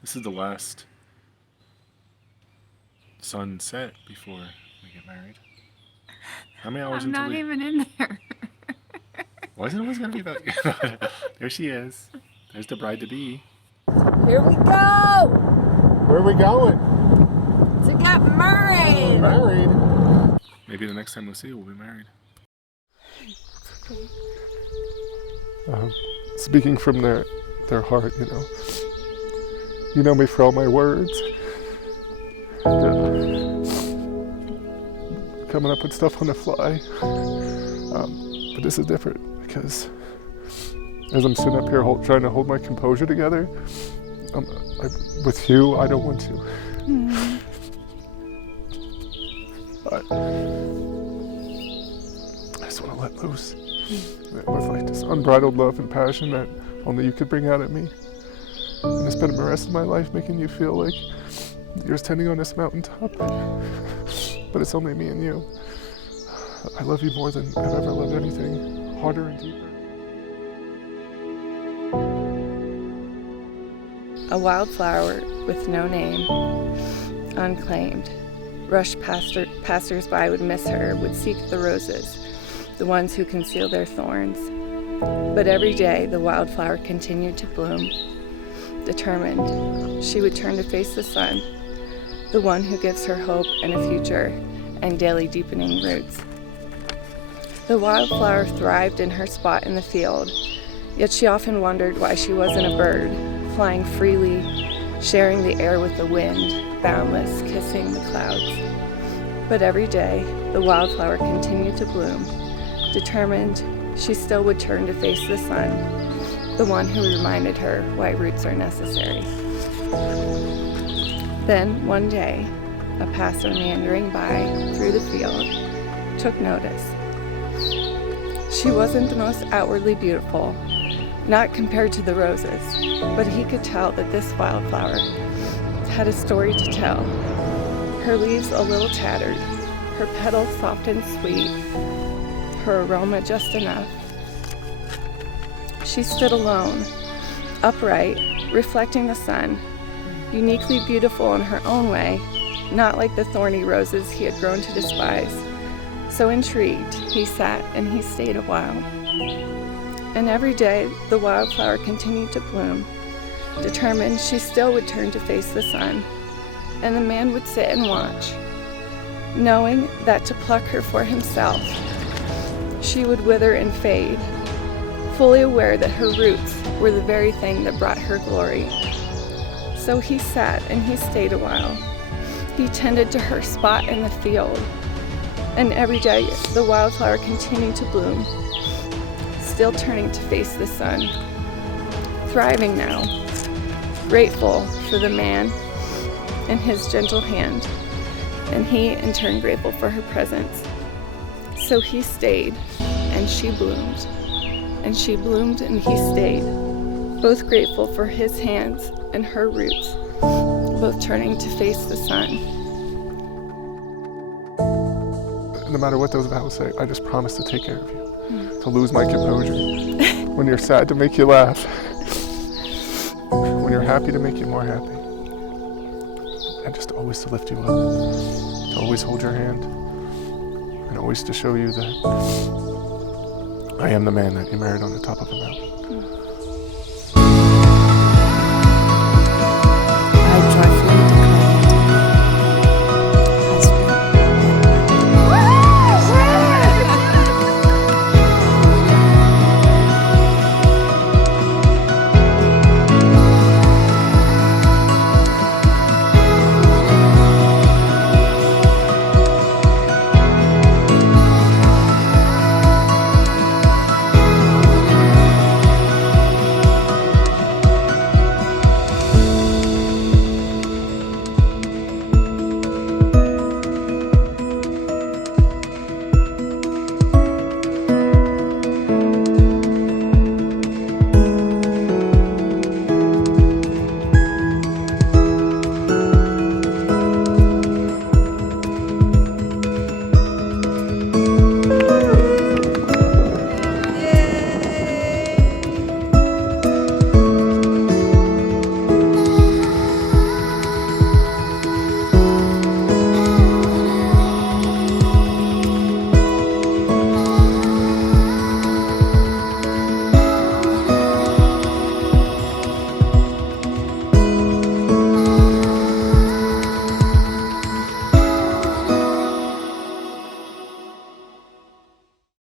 This is the last sunset before we get married. How many hours I'm until not we... even in there. Why is it always going to be about you? There she is. There's the bride-to-be. Here we go! Where are we going? To get married! Married? Maybe the next time we'll see you, we'll be married. Speaking from their heart, You know me for all my words. Coming up with stuff on the fly. But this is different because as I'm sitting up here trying to hold my composure together, with you, I don't want to. I just want to let loose with like this unbridled love and passion that only you could bring out at me. And I spend the rest of my life making you feel like you're standing on this mountaintop, but it's only me and you. I love you more than I've ever loved anything, harder and deeper. A wildflower with no name, unclaimed. Rushed passers-by would miss her, would seek the roses, the ones who conceal their thorns. But every day the wildflower continued to bloom. Determined, she would turn to face the sun, the one who gives her hope and a future and daily deepening roots. The wildflower thrived in her spot in the field, yet she often wondered why she wasn't a bird, flying freely, sharing the air with the wind, boundless, kissing the clouds. But every day, the wildflower continued to bloom. Determined, she still would turn to face the sun, the one who reminded her why roots are necessary. Then, one day, a passer meandering by through the field took notice. She wasn't the most outwardly beautiful, not compared to the roses, but he could tell that this wildflower had a story to tell. Her leaves a little tattered, her petals soft and sweet, her aroma just enough. She stood alone, upright, reflecting the sun, uniquely beautiful in her own way, not like the thorny roses he had grown to despise. So intrigued, he sat and he stayed a while. And every day, the wildflower continued to bloom. Determined, she still would turn to face the sun, and the man would sit and watch, knowing that to pluck her for himself, she would wither and fade, fully aware that her roots were the very thing that brought her glory. So he sat and he stayed a while. He tended to her spot in the field, and every day the wildflower continued to bloom, still turning to face the sun, thriving now, grateful for the man and his gentle hand, and he in turn grateful for her presence. So he stayed, and she bloomed, and she bloomed and he stayed, both grateful for his hands and her roots, both turning to face the sun. No matter what those vows say, I just promise to take care of you, to lose my composure. When you're sad, to make you laugh. When you're happy, to make you more happy. And just always to lift you up, to always hold your hand, and always to show you that I am the man that you married on the top of a mountain.